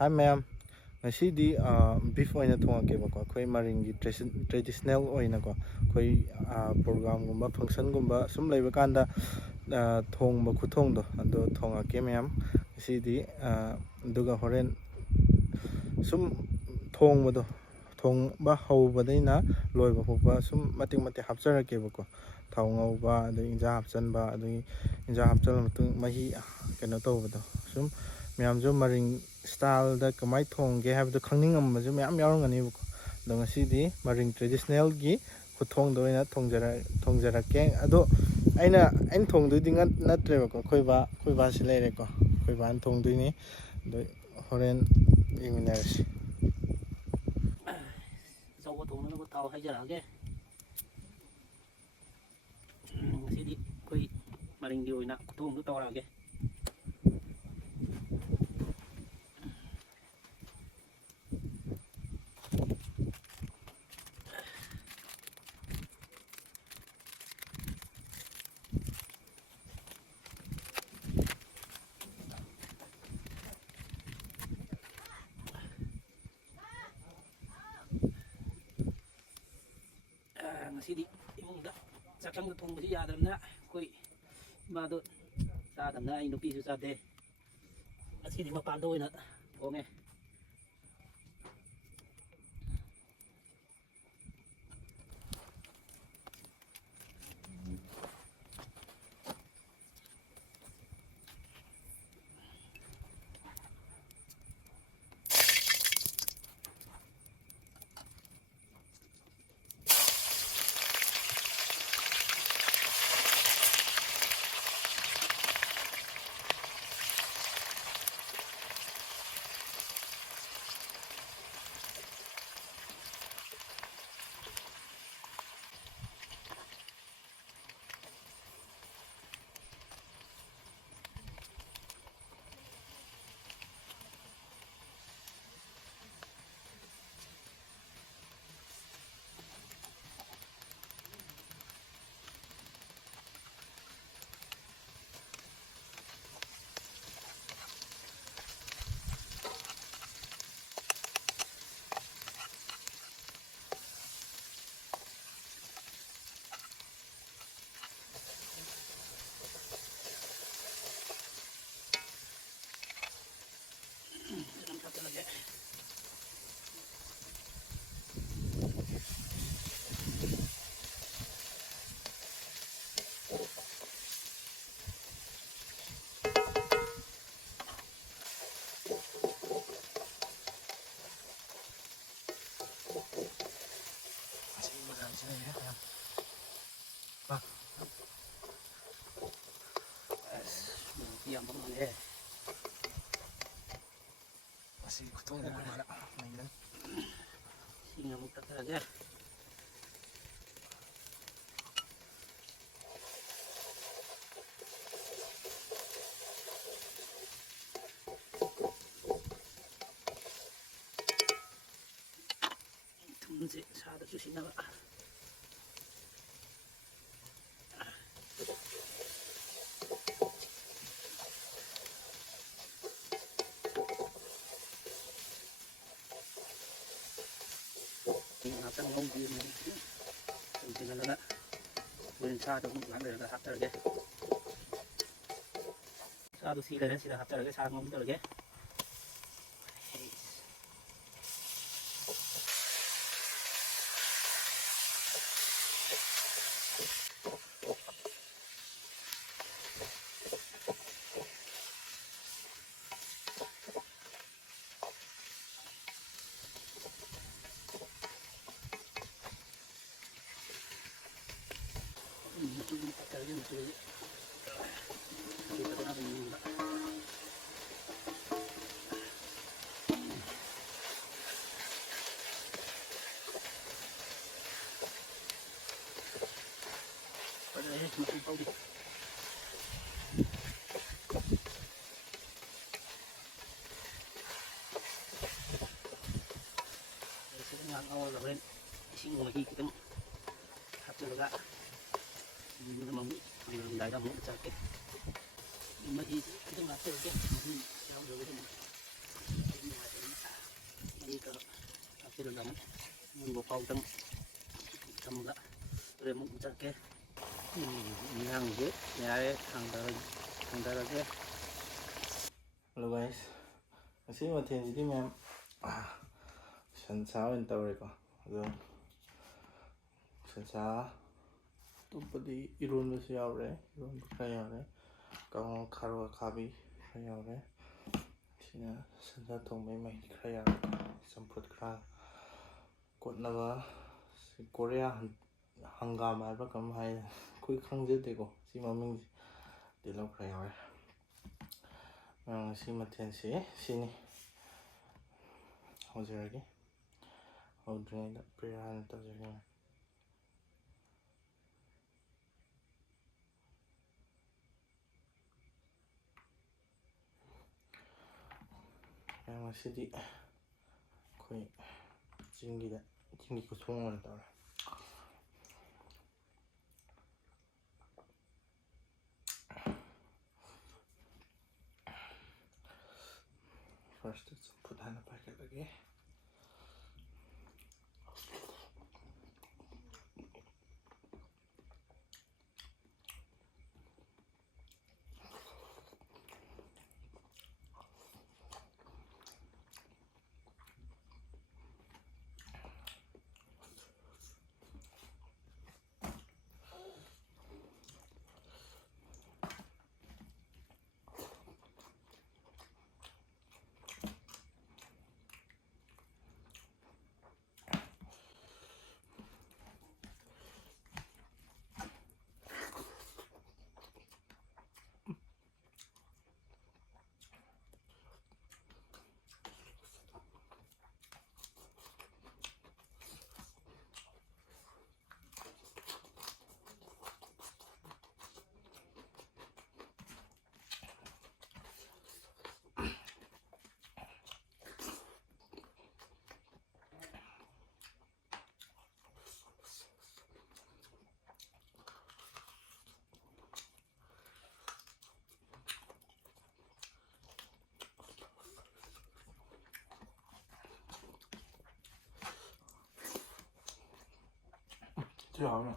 Hi ma'am, ngꯁꯤꯗꯤ beef ꯑꯣꯏꯅ ꯊꯣꯡꯉꯛꯀꯦꯕꯀꯣ ꯑꯩꯈꯣꯏ ꯃꯔꯤꯡꯒꯤ traditional ꯑꯣꯏꯅꯀꯣ ꯑꯩꯈꯣꯏ ꯄ꯭ꯔꯣꯒ꯭ꯔꯥꯝꯒꯨꯝꯕ ꯐꯪꯁꯟꯒꯨꯝꯕ ꯁꯨꯝ ꯂꯩꯕ ꯀꯥꯟꯗ ꯊꯣꯡꯕ ꯈꯨꯊꯣꯡꯗꯣ ꯑꯗꯣ ꯊꯣꯡꯉꯛꯀꯦ ꯃꯌꯥꯝ ꯉꯁꯤꯗꯤ ꯑꯗꯨꯒ ꯍꯣꯔꯦꯟ ꯁꯨꯝ ꯊꯣꯡꯕ ꯍꯧꯕꯗꯩꯅ ꯂꯣꯏꯕ ꯐꯥꯎꯕ ꯁꯨꯝ ꯃꯇꯦꯛ ꯃꯇꯦꯛ ꯍꯥꯞꯆꯔꯛꯀꯦꯕꯀꯣ ꯊꯥꯎ ꯉꯧꯕ ꯑꯗꯒꯤ ꯏꯟꯖꯥꯡ ꯍꯥꯞꯆꯤꯟꯕ ꯑꯗꯒꯤ ꯏꯟꯖꯥꯡ ꯍꯥꯞꯆꯤꯜꯂ ꯃꯇꯨꯡ ꯃꯍꯤ ꯀꯩꯅꯣ ꯇꯧꯕꯗꯣ ꯁꯨꯝ ꯃꯌꯥꯝꯁꯨ ꯃꯔꯤꯡ ꯁ꯭ꯇꯥꯏꯜꯗ ꯀꯃꯥꯏꯅ ꯊꯣꯡꯒꯦ ꯍꯥꯏꯕꯗꯣ ꯈꯪꯅꯤꯡꯉꯝꯕꯁꯨ ꯃꯌꯥꯝ ꯌꯥꯎꯔꯝꯒꯅꯦꯕꯀꯣ ꯑꯗꯣ ꯉꯁꯤꯗꯤ ꯃꯔꯤꯡ ꯇ꯭ꯔꯦꯗꯤꯁꯅꯦꯜꯒꯤ ꯈꯨꯊꯣꯡꯗ ꯑꯣꯏꯅ ꯊꯣꯡꯖꯔꯛꯀꯦ ꯑꯗꯣ ꯑꯩꯅ ꯊꯣꯡꯗꯣꯏꯗꯤ ꯅꯠꯇ꯭ꯔꯦꯕꯀꯣ ꯑꯩꯈꯣꯏ ꯕꯥꯁꯤ ꯂꯩꯔꯦꯀꯣ ꯑꯩꯈꯣꯏ ꯕꯥꯅ ꯊꯣꯡꯗꯣꯏꯅꯤ ꯑꯗꯣ ꯍꯣꯔꯦꯟ ꯌꯦꯡꯃꯤꯟꯅꯔꯁꯤ. ꯑꯆꯧꯕ ꯊꯣꯡꯅꯅꯕ ꯊꯥꯎ ꯍꯩꯖꯔꯛꯑꯒꯦ. ꯉꯁꯤꯗꯤ ꯑꯩꯈꯣꯏ ꯃꯔꯤꯡꯒꯤ ꯑꯣꯏꯅ ꯈꯨꯊꯣꯡꯗꯣ ꯇꯧꯔꯛꯑꯒꯦ. ꯉꯁꯤꯗꯤ ꯏꯃꯨꯡꯗ ꯆꯥꯛꯁꯪꯗ ꯊꯣꯡꯕꯁꯤ ꯌꯥꯗ꯭ꯔꯕꯅꯤꯅ ꯑꯩꯈꯣꯏ ꯏꯃꯥꯗꯣ ꯆꯥꯗꯕꯅ ꯑꯩ ꯅꯨꯄꯤꯁꯨ ꯆꯥꯗꯦ. ꯉꯁꯤꯗꯤ ꯃꯄꯥꯟꯗ ꯑꯣꯏꯅ ꯊꯣꯡꯉꯦ. ꯌꯥꯝꯕ ꯃꯥꯜꯂꯦ. ꯃꯁꯤꯒꯤ ꯈꯨꯊꯣꯡꯗ ꯑꯩꯈꯣꯏ ꯃꯥꯅ ꯅꯩꯒꯅꯤ. ꯏꯁꯤꯡ ꯑꯃꯨꯛ ꯊꯛꯊꯔꯒꯦ. ꯊꯨꯝꯁꯦ ꯁꯥꯗ ꯆꯨꯁꯤꯟꯅꯕ. ꯉꯥꯛꯇꯪ ꯉꯧꯕꯤꯔꯝꯃꯦ. ꯊꯤꯡꯍꯜꯂꯒ ꯍꯣꯔꯦꯟ ꯁꯥꯗꯣ ꯑꯃꯨꯛ ꯉꯥꯏꯍꯥꯛ ꯂꯩꯔꯒ ꯍꯥꯞꯆꯔꯒꯦ. ꯁꯥꯗꯣ ꯁꯤ ꯂꯩꯔꯦ, ꯁꯤꯗ ꯍꯥꯞꯆꯔꯒꯦ. ꯁꯥ ꯉꯧꯗꯔꯒꯦ. ꯉꯥꯏꯍꯥꯛ ꯉꯧꯔꯒ ꯍꯣꯔꯦꯟ ꯏꯁꯤꯡ ꯃꯍꯤ ꯈꯤꯇꯪ ꯍꯥꯞꯆꯤꯜꯂꯒ hanggang mo sa akin. Magi kita ngatur ke magi jauh jauh itu magi ke hasil zaman membopau tam remuk ucap ke yang je ya hang ke. Hello guys, ngasi maꯊꯦꯜꯁꯤꯗꯤ ꯃꯌꯥꯝ ꯁꯟꯁꯥ ꯑꯣꯏꯅ ꯇꯧꯔꯦꯀꯣ. ꯑꯗꯣ ꯁꯟꯁꯥ ꯑꯇꯣꯞꯄꯗꯤ ꯏꯔꯣꯟꯕꯁꯨ ꯌꯥꯎꯔꯦ, 이런ꯕ ꯈꯔ ꯌꯥꯎꯔꯦ, ꯀꯥꯡꯉꯧ ꯈꯥꯔꯣ ꯑꯈꯥꯕꯤ ꯈꯔ ꯌꯥꯎꯔꯦ, ꯁꯤꯅ ꯁꯟꯁꯥ ꯊꯣꯡꯕꯩ ꯃꯍꯤ ꯈꯔ ꯌꯥꯎꯔꯦ, ꯆꯝꯐꯨꯠ ꯈꯔ ꯀꯣꯠꯅꯕ ꯀꯣꯔꯤꯌꯥ ꯍꯪꯒꯥꯝ ꯍꯥꯏꯕ꯭ꯔꯥ ꯀꯔꯝ ꯍꯥꯏ, ꯑꯩꯈꯣꯏ ꯈꯪꯖꯗꯦꯀꯣ ꯁꯤ ꯃꯃꯤꯡꯁꯦ, ꯇꯤꯜꯍꯧ ꯈꯔ ꯌꯥꯎꯔꯦ. ꯉꯁꯤ ꯃꯊꯦꯜꯁꯤ ꯁꯤꯅꯤ. ꯍꯧꯖꯔꯒꯦ. ꯍꯧꯗ꯭ꯔꯤꯉꯩꯗ ꯄ꯭ꯔꯦꯌꯔ ꯍꯥꯟꯅ ꯇꯧꯖꯒꯦ. ꯉꯁꯤꯗꯤ ꯑꯩꯈꯣꯏ ꯆꯤꯡꯒꯤ ꯈꯨꯊꯣꯡ ꯑꯣꯏꯅ ꯇꯧꯔꯦ. ꯐꯥꯔꯁꯇ ꯆꯝꯐꯨꯠ ꯍꯥꯟꯅ ꯄꯥꯏꯈꯠꯂꯒꯦ. 하면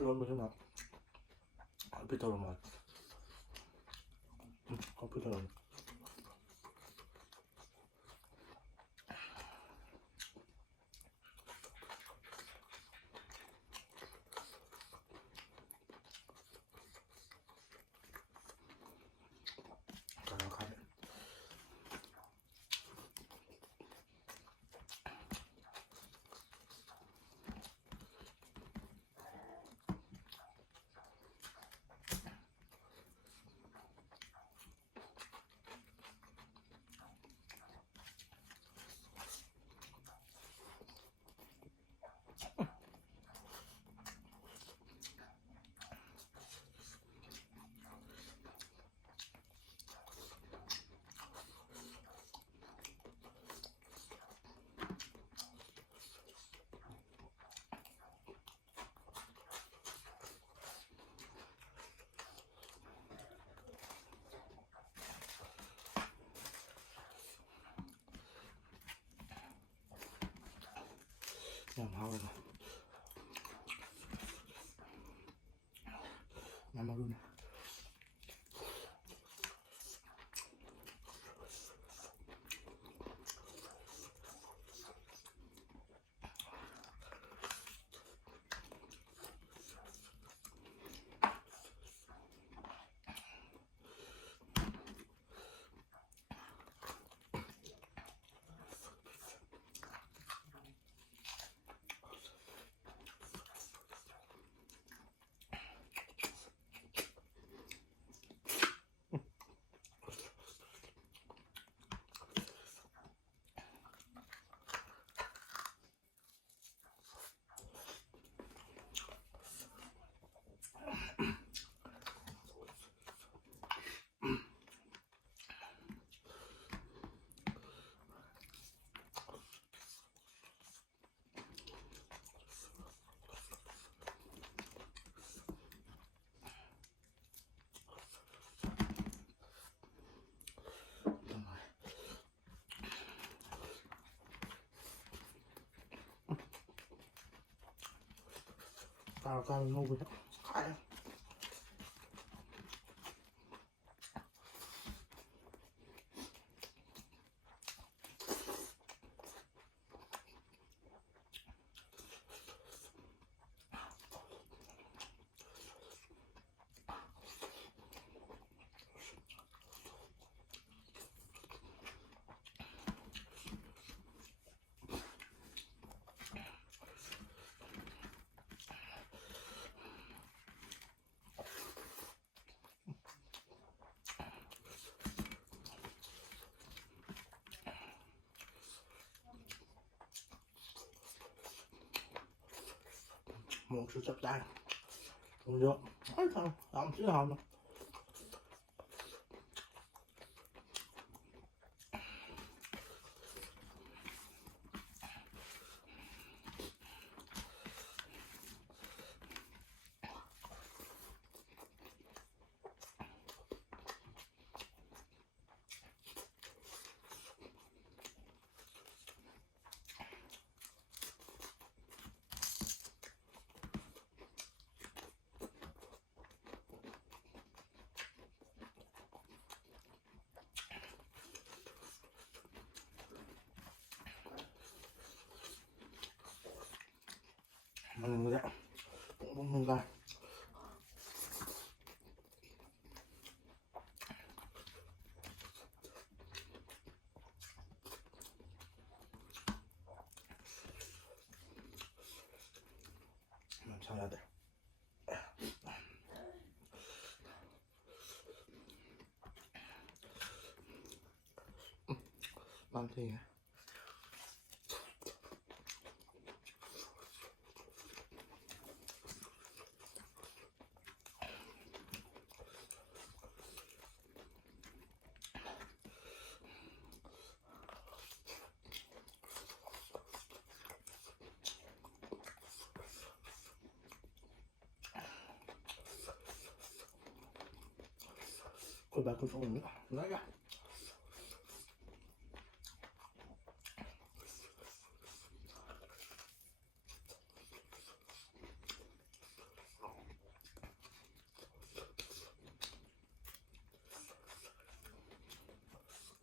이건 무슨 맛? 컴퓨터로 맛. 컴퓨터로 맛. 그냥 하고 마마루네. 사람이 오고 가요. Một sự sắp tay không được ấy không chứ không 먹는 거야 먹는 거야 잘해야 돼 맘탱이야 그 말고 좋은 거 나야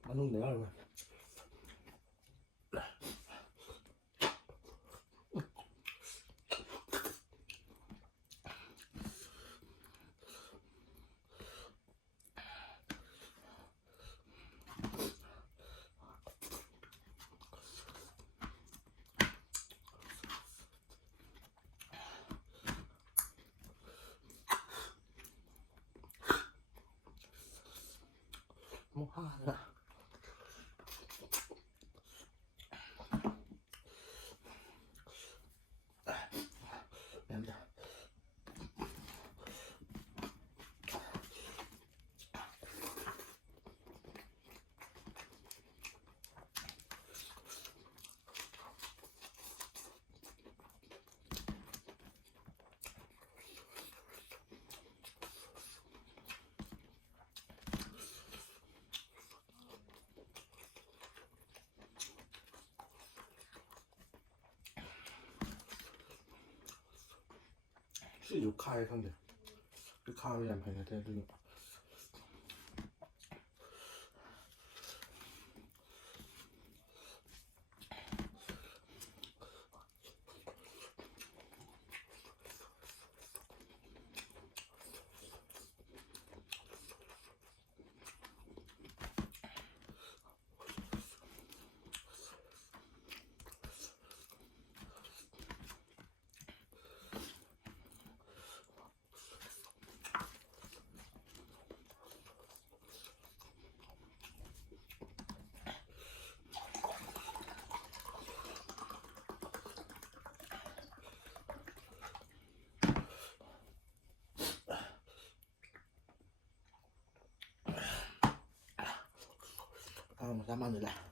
나는 내가 알아 뭐 하나 미안해是有开上的，就开了两盆的在这里。một trăm ăn được là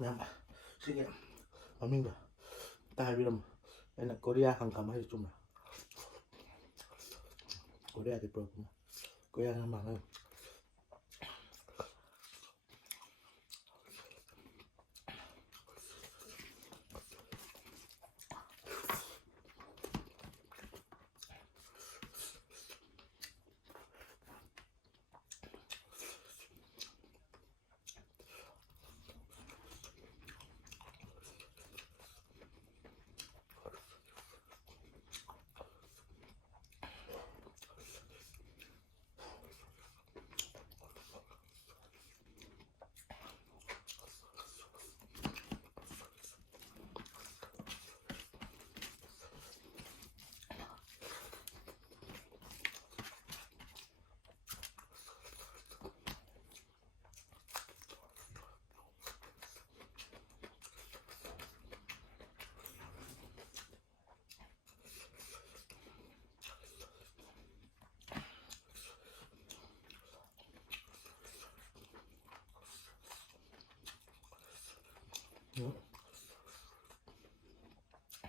ꯃꯌꯥꯝ ꯁꯤꯒꯤ ꯃꯃꯤꯡꯗꯣ ꯑꯝꯇ ꯍꯥꯏꯕꯤꯔꯝꯃꯣ ꯑꯩꯅ ꯀꯣꯔꯤꯌꯥ ꯍꯪꯒꯥꯝ ꯍꯥꯏꯁꯦ ꯆꯨꯝꯕ꯭ꯔꯥ ꯀꯣꯔꯤꯌꯥꯗꯤ ꯄꯨꯔꯛꯄꯅ ꯀꯣꯔꯤꯌꯥ ꯍꯪꯒꯥꯝ ꯍꯥꯏ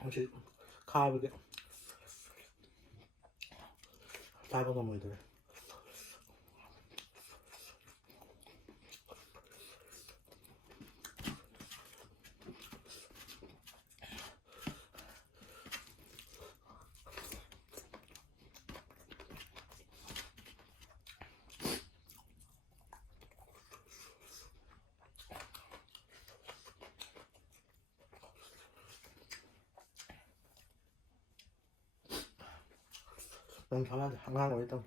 ꯃꯁꯤ ꯈꯥꯕꯒꯤ ꯆꯥꯕ ꯉꯝꯃꯣꯏꯗꯧꯔꯦ ꯅꯪ ꯊꯥꯂꯛꯑꯗꯤ ꯑꯉꯥꯡ ꯑꯣꯏ ꯇꯝ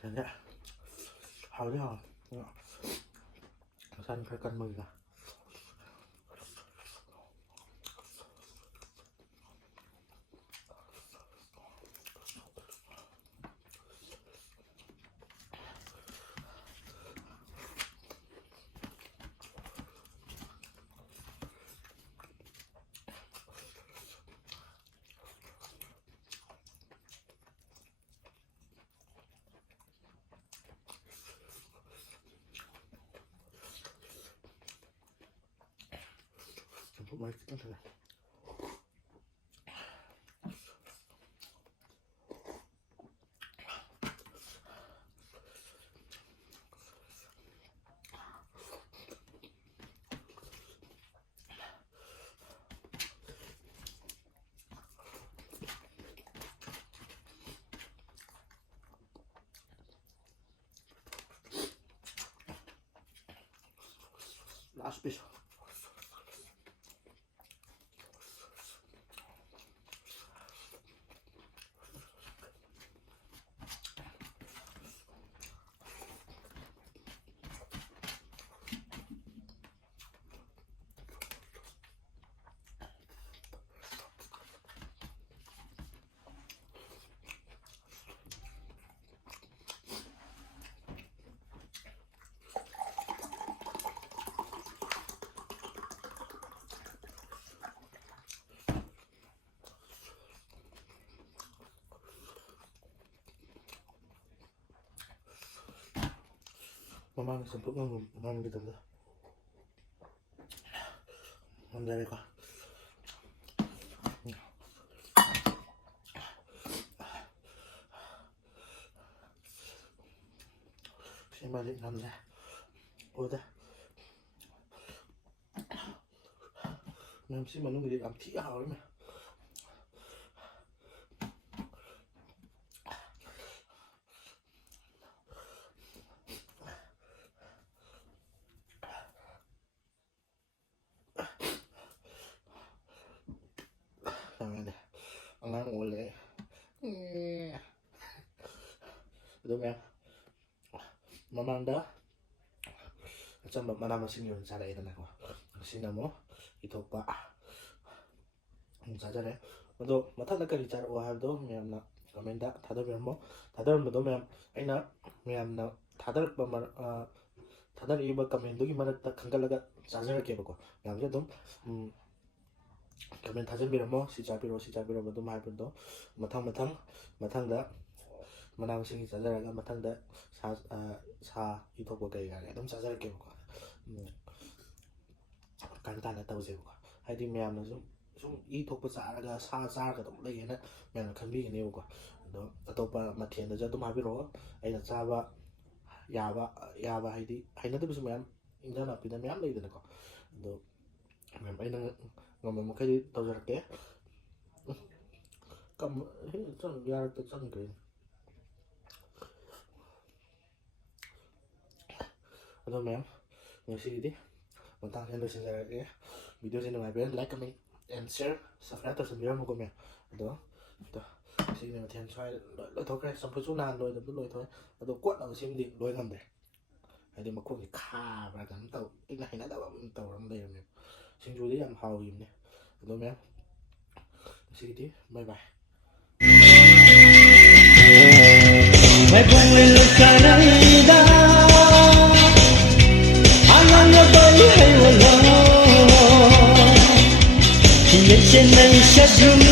근데 하루야 산 갈간 먹이가 좀 맛있겠다. Last piece. Mama sempet ngomong gitu tuh. Dari kok. ꯁꯤꯃꯗꯤ ꯉꯝꯗ꯭ꯔꯦ ꯑꯣꯗ ꯃꯌꯥꯝ ꯁꯤ ꯃꯅꯨꯡꯗꯗꯤ ꯌꯥꯝ ꯊꯤ ꯍꯥꯎꯔꯤ ꯃꯌꯥꯝ ꯌꯥꯝꯅ ꯑꯉꯥꯡ ꯑꯣꯜꯂꯦ ꯑꯗꯨ ꯃꯌꯥꯝ ꯃꯃꯥꯡꯗ ꯑꯆꯝꯕ ꯃꯅꯥ ꯃꯁꯤꯡ ꯑꯣꯏꯅ ꯆꯥꯔꯛꯑꯦꯗꯅꯀꯣ ꯉꯁꯤꯅ ꯑꯃꯨꯛ ꯏꯊꯣꯛꯄ ꯆꯥꯖꯔꯦ ꯑꯗꯣ ꯃꯊꯪꯗ ꯀꯔꯤ ꯆꯥꯔꯛꯑꯣ ꯍꯥꯏꯕꯗꯣ ꯃꯌꯥꯝꯅ ꯀꯃꯦꯟꯇ ꯊꯥꯗꯕꯤꯔꯝꯃꯣ ꯊꯥꯗꯔꯝꯕꯗꯣ ꯃꯌꯥꯝ ꯑꯩꯅ ꯃꯌꯥꯝꯅ ꯊꯥꯗꯔꯛꯏꯕ ꯀꯃꯦꯟꯗꯨꯒꯤ ꯃꯔꯛꯇ ꯈꯟꯒꯠꯂꯒ ꯆꯥꯖꯔꯛꯀꯦꯕꯀꯣ ꯃꯌꯥꯝꯁꯦ ꯑꯗꯨꯝ ꯀꯃꯦꯟ ꯊꯥꯖꯟꯕꯤꯔꯝꯃꯣ ꯁꯤ ꯆꯥꯕꯤꯔꯣ ꯁꯤ ꯆꯥꯕꯤꯔꯣ ꯑꯗꯨꯝ ꯍꯥꯏꯕꯗꯣ ꯃꯊꯪꯗ ꯃꯅꯥ ꯃꯁꯤꯡ ꯆꯥꯖꯔꯒ ꯃꯊꯪꯗ ꯁꯥ ꯏꯊꯣꯛꯄ ꯀꯩ ꯀꯥ ꯑꯗꯨꯝ ꯆꯥꯖꯔꯛꯀꯦꯕꯀꯣ ꯀꯥꯟ ꯇꯥꯅ ꯇꯧꯁꯦꯕꯀꯣ ꯍꯥꯏꯗꯤ ꯃꯌꯥꯝꯅ ꯁꯨꯝ ꯏ ꯊꯣꯛꯄ ꯆꯥꯔꯒ ꯁꯥ ꯆꯥꯔꯒ ꯑꯗꯨꯝ ꯂꯩꯌꯦꯅ ꯃꯌꯥꯝꯅ ꯈꯟꯕꯤꯒꯅꯦꯕꯀꯣ ꯑꯗꯣ ꯑꯇꯣꯞꯄ ꯃꯊꯦꯜꯗꯁꯨ ꯑꯗꯨꯝ ꯍꯥꯏꯕꯤꯔꯛꯑꯣ ꯑꯩꯅ ꯆꯥꯕ ꯌꯥꯕ ꯍꯥꯏꯗꯤ ꯍꯩꯅꯗꯕꯁꯨ ꯃꯌꯥꯝ ꯏꯟꯖꯥꯡ ꯅꯥꯄꯤꯗ ꯃꯌꯥꯝ ꯂꯩꯗꯅꯀꯣ ꯑꯗꯣ ꯑꯩꯅ ꯉꯝꯕ ꯃꯈꯩꯗꯤ ꯇꯧꯖꯔꯛꯀꯦ ꯌꯥꯔꯛꯇ ꯆꯪꯈ꯭ꯔꯦ ꯑꯗꯣ ꯃꯌꯥꯝ ꯉꯁꯤꯒꯤꯗꯤ ꯃꯇꯥꯡꯁꯦ ꯂꯣꯏꯁꯤꯟꯖꯔꯛꯑꯦ ꯚꯤꯗꯤꯑꯣꯁꯦ ꯅꯨꯡꯉꯥꯏꯕꯤꯔꯦ ꯂꯥꯏꯛ ꯀꯃꯦꯟ ꯑꯦꯟ ꯁꯤꯌꯔ ꯁꯕꯁꯀ꯭ꯔꯥꯏꯕ ꯇꯧꯁꯟꯕꯤꯔꯝꯃꯨꯀꯣ ꯃꯌꯥꯝ ꯑꯗꯣ ꯁꯤꯒꯤ ꯃꯊꯦꯜ ꯁ꯭ꯋꯥꯏꯗ ꯂꯣꯏꯊꯣꯛꯈ꯭ꯔꯦ ꯆꯝꯐꯨꯠꯁꯨ ꯅꯍꯥꯟ ꯂꯣꯏꯗꯕꯗꯣ ꯂꯣꯏꯊꯣꯛꯑꯦ ꯑꯗꯣ ꯀꯣꯠꯅꯕ ꯁꯤꯃꯗꯤ ꯂꯣꯏ ꯉꯝꯗ꯭ꯔꯦ ꯍꯥꯏꯗꯤ ꯃꯈꯣꯡꯁꯦ ꯈꯥꯕ꯭ꯔꯥ ꯀꯩꯅꯣ ꯇꯧ ꯑꯩꯅ ꯍꯩꯅꯗꯕ ꯑꯃ ꯇꯧꯔ ꯂꯩꯔꯝꯃꯦꯕ ꯁꯤꯡꯖꯨꯗꯤ ꯌꯥꯝ ꯍꯥꯎꯈꯤꯕꯅꯦ ꯑꯗꯣ ꯃꯌꯥꯝ ꯉꯁꯤꯒꯤꯗꯤ ꯕꯥꯏ ꯕꯥꯏ Mai buone lo canada Ananga bai hai wala Ye chen nai shadum